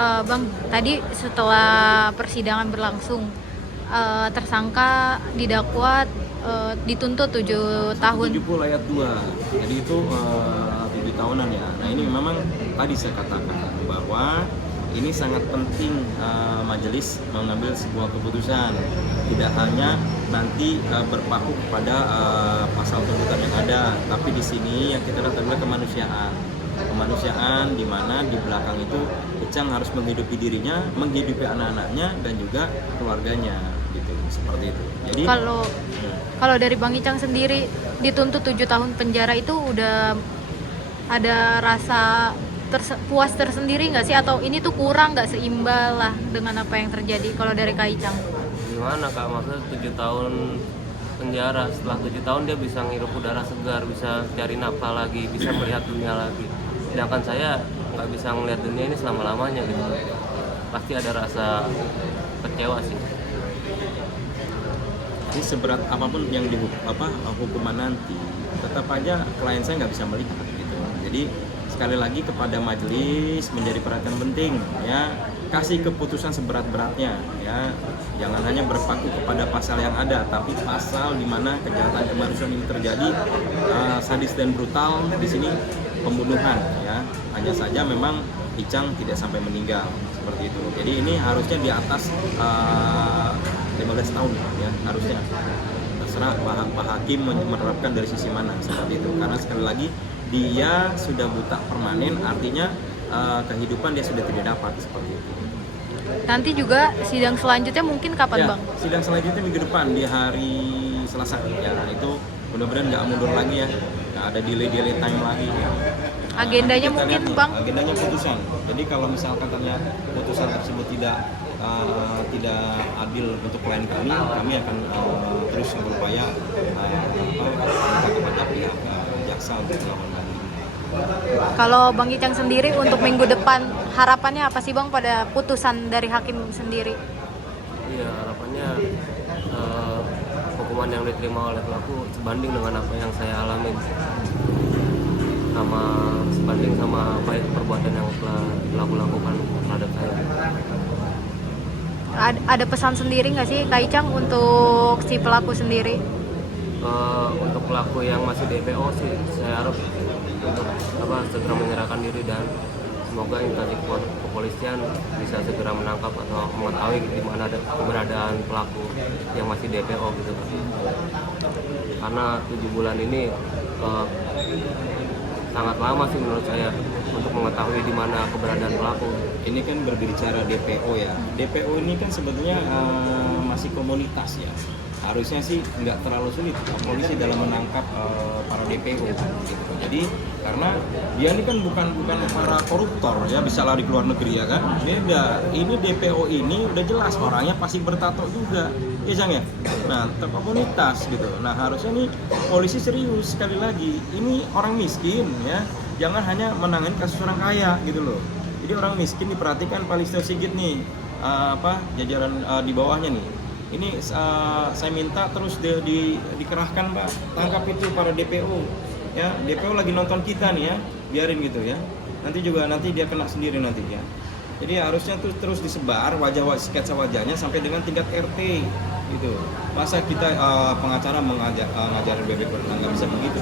Bang, tadi setelah persidangan berlangsung, tersangka didakwa dituntut 7 tahun. 70 ayat 2. Jadi itu 7 tahunan ya. Nah, ini memang tadi saya katakan bahwa ini sangat penting majelis mengambil sebuah keputusan. Tidak hanya nanti berpaku kepada pasal tuntutan yang ada, tapi di sini yang kita lihat adalah kemanusiaan. Kemanusiaan di mana di belakang itu Icang harus menghidupi dirinya, menghidupi anak-anaknya dan juga keluarganya gitu. Seperti itu. Jadi Kalau dari Bang Icang sendiri dituntut 7 tahun penjara itu udah ada rasa puas tersendiri nggak sih, atau ini tuh kurang nggak seimbang lah dengan apa yang terjadi kalau dari Kak Icang? Gimana Kak, maksudnya 7 tahun penjara, setelah 7 tahun dia bisa ngirup udara segar, bisa cari nafkah lagi, bisa melihat dunia lagi. Sedangkan saya nggak bisa melihat dunia ini selama-lamanya gitu. Pasti ada rasa kecewa sih. Jadi seberat apapun yang hukuman nanti, tetap aja klien saya nggak bisa melihat gitu. Jadi sekali lagi kepada majelis menjadi perhatian penting ya, kasih keputusan seberat-beratnya ya. Jangan hanya berpaku kepada pasal yang ada, tapi pasal di mana kejahatan kemanusiaan ini terjadi, sadis dan brutal di sini, pembunuhan ya. Hanya saja memang Icang tidak sampai meninggal seperti itu. Jadi ini harusnya di atas 15 tahun ya, harusnya. Terserah Pak Hakim menerapkan dari sisi mana seperti itu. Karena sekali lagi dia sudah buta permanen, artinya kehidupan dia sudah tidak dapat seperti itu. Nanti juga sidang selanjutnya mungkin kapan, Ya, Bang? sidang selanjutnya minggu depan di hari Selasa ya. Itu mudah-mudahan nggak mundur lagi ya, nggak ada delay time lagi ya. Agendanya Kita mungkin, lihat nih, Bang? agendanya putusan. Jadi kalau misalkan ternyata putusan tersebut tidak adil untuk klien kami akan terus berupaya minta kepada pihak jaksa untuk melakukan banding. Kalau Bang Icang sendiri untuk minggu depan harapannya apa sih, Bang, pada putusan dari hakim sendiri? Iya, harapannya hukuman yang diterima oleh pelaku sebanding dengan apa yang saya alami, sebanding sama apa perbuatan yang telah pelaku lakukan terhadap saya. Ada pesan sendiri nggak sih Kak Icang untuk si pelaku sendiri? Untuk pelaku yang masih DPO sih, saya harap untuk segera menyerahkan diri, dan semoga instansi kepolisian bisa segera menangkap atau mengetahui di mana ada keberadaan pelaku yang masih DPO gitu. Karena 7 bulan ini sangat lama sih menurut saya untuk mengetahui di mana keberadaan pelaku. Ini kan berbicara DPO ya. DPO ini kan sebetulnya masih komunitas ya. Harusnya sih nggak terlalu sulit polisi dalam menangkap para DPO gitu. Jadi karena dia ini kan bukan para koruptor ya, bisa lari ke luar negeri ya kan. Beda. Ini DPO ini udah jelas orangnya pasti bertato juga. Ya Jang ya. Nah, terkomunitas gitu. Nah, harusnya nih polisi serius sekali lagi. Ini orang miskin ya. Jangan hanya menangani kasus orang kaya gitu loh. Jadi orang miskin diperhatikan Pak Listio Sigit nih, jajaran di bawahnya nih. Ini saya minta terus dikerahkan Pak, tangkap itu para DPO ya. DPO lagi nonton kita nih ya, biarin gitu ya. Nanti dia kena sendiri nanti ya. Jadi harusnya tuh terus disebar sketsa wajahnya sampai dengan tingkat RT gitu. Masa kita pengacara ngajarin bebek berenang, nggak bisa begitu.